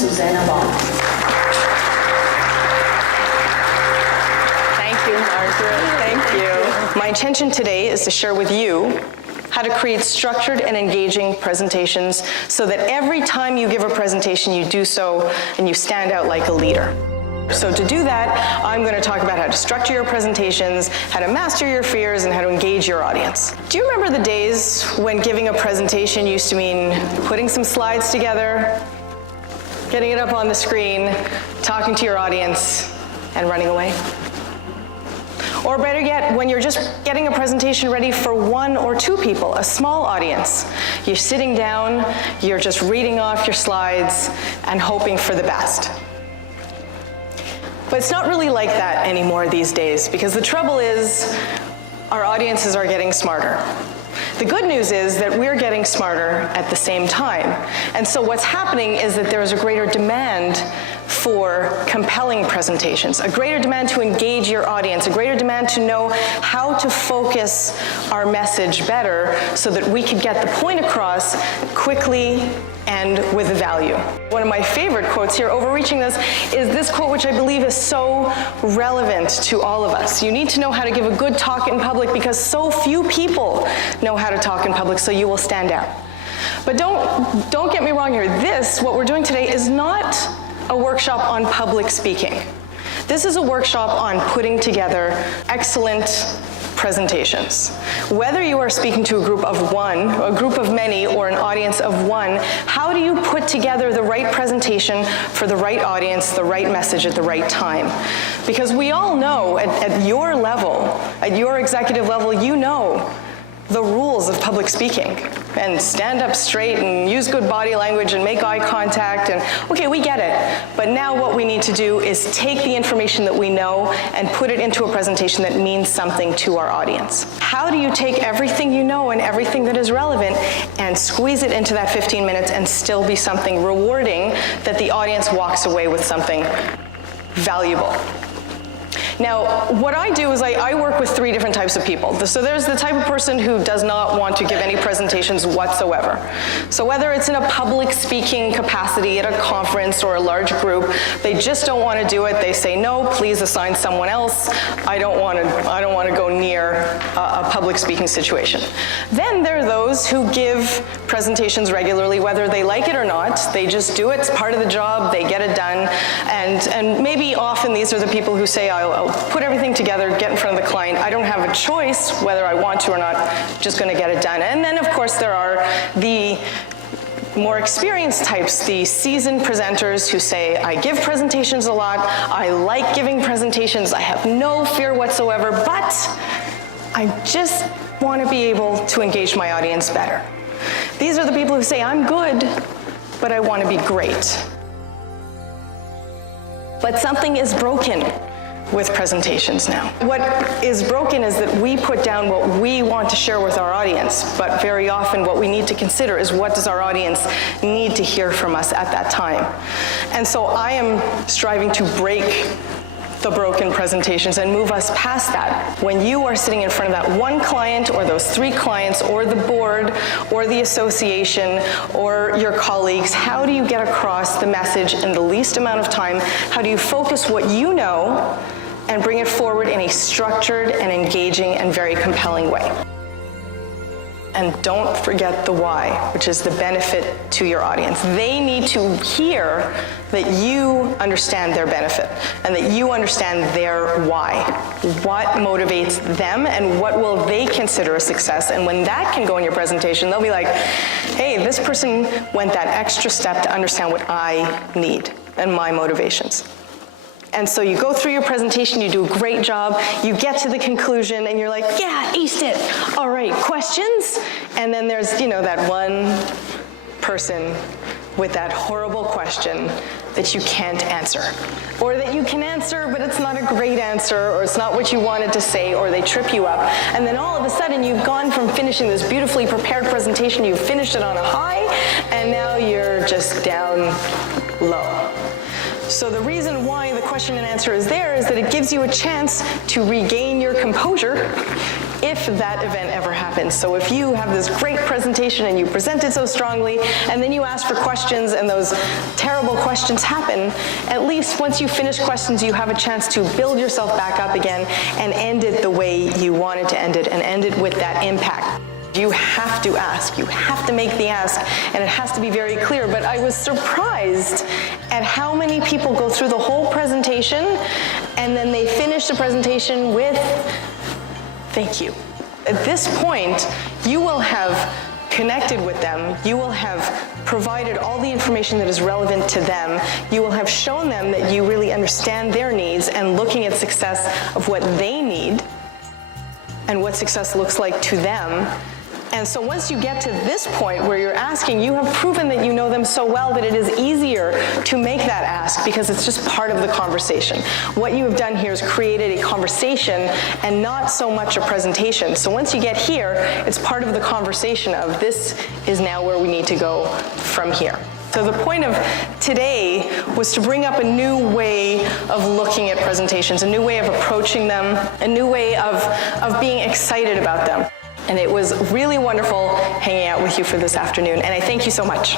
Suzannah Baum. Thank you, Margaret. Thank you. My intention today is to share with you how to create structured and engaging presentations so that every time you give a presentation, you do so and you stand out like a leader. So to do that, I'm going to talk about how to structure your presentations, how to master your fears, and how to engage your audience. Do you remember the days when giving a presentation used to mean putting some slides together, getting it up on the screen, talking to your audience, and running away? Or better yet, when you're just getting a presentation ready for one or two people, a small audience. You're sitting down, you're just reading off your slides and hoping for the best. But it's not really like that anymore these days, because the trouble is our audiences are getting smarter. The good news is that we're getting smarter at the same time. And so what's happening is that there's a greater demand for compelling presentations, a greater demand to engage your audience, a greater demand to know how to focus our message better so that we can get the point across quickly and with value. One of my favorite quotes here, overreaching this, is this quote, which I believe is so relevant to all of us. You need to know how to give a good talk in public because so few people know how to talk in public, so you will stand out. But don't get me wrong here. What we're doing today is not a workshop on public speaking. This is a workshop on putting together excellent presentations. Whether you are speaking to a group of one, a group of many, or an audience of one, how do you put together the right presentation for the right audience, the right message at the right time? Because we all know at your level, at your executive level, you know the rules of public speaking, and stand up straight and use good body language and make eye contact, and okay, we get it. But now what we need to do is take the information that we know and put it into a presentation that means something to our audience. How do you take everything you know and everything that is relevant and squeeze it into that 15 minutes and still be something rewarding that the audience walks away with something valuable? Now, what I do is I work with three different types of people. So there's the type of person who does not want to give any presentations whatsoever. So whether it's in a public speaking capacity at a conference or a large group, they just don't want to do it. They say, no, please assign someone else. I don't want to go near a public speaking situation. Then there are those who give presentations regularly, whether they like it or not. They just do it. It's part of the job. They get it done. And maybe often these are the people who say, I'll put everything together, get in front of the client. I don't have a choice whether I want to or not, just going to get it done. And then, of course, there are the more experienced types, the seasoned presenters who say, I give presentations a lot, I like giving presentations, I have no fear whatsoever, but I just want to be able to engage my audience better. These are the people who say, I'm good, but I want to be great. But something is broken with presentations now. What is broken is that we put down what we want to share with our audience, but very often what we need to consider is what does our audience need to hear from us at that time. And so I am striving to break the broken presentations and move us past that. When you are sitting in front of that one client or those three clients or the board or the association or your colleagues, how do you get across the message in the least amount of time? How do you focus what you know and bring it forward in a structured and engaging and very compelling way? And don't forget the why, which is the benefit to your audience. They need to hear that you understand their benefit and that you understand their why. What motivates them and what will they consider a success? And when that can go in your presentation, they'll be like, hey, this person went that extra step to understand what I need and my motivations. And so you go through your presentation, you do a great job, you get to the conclusion, and you're like, yeah, aced it. All right, questions? And then there's, that one person with that horrible question that you can't answer. Or that you can answer, but it's not a great answer, or it's not what you wanted to say, or they trip you up. And then all of a sudden, you've gone from finishing this beautifully prepared presentation, you've finished it on a high, and now you're just down low. So the reason why the question and answer is there is that it gives you a chance to regain your composure if that event ever happens. So if you have this great presentation and you present it so strongly, and then you ask for questions and those terrible questions happen, at least once you finish questions, you have a chance to build yourself back up again and end it the way you wanted to end it, and end it with that impact. You have to ask, you have to make the ask, and it has to be very clear. But I was surprised at how many people go through the whole presentation and then they finish the presentation with, thank you. At this point, you will have connected with them, you will have provided all the information that is relevant to them, you will have shown them that you really understand their needs and looking at success of what they need and what success looks like to them. And so once you get to this point where you're asking, you have proven that you know them so well that it is easier to make that ask because it's just part of the conversation. What you have done here is created a conversation and not so much a presentation. So once you get here, it's part of the conversation of this is now where we need to go from here. So the point of today was to bring up a new way of looking at presentations, a new way of approaching them, a new way of being excited about them. And it was really wonderful hanging out with you for this afternoon, and I thank you so much.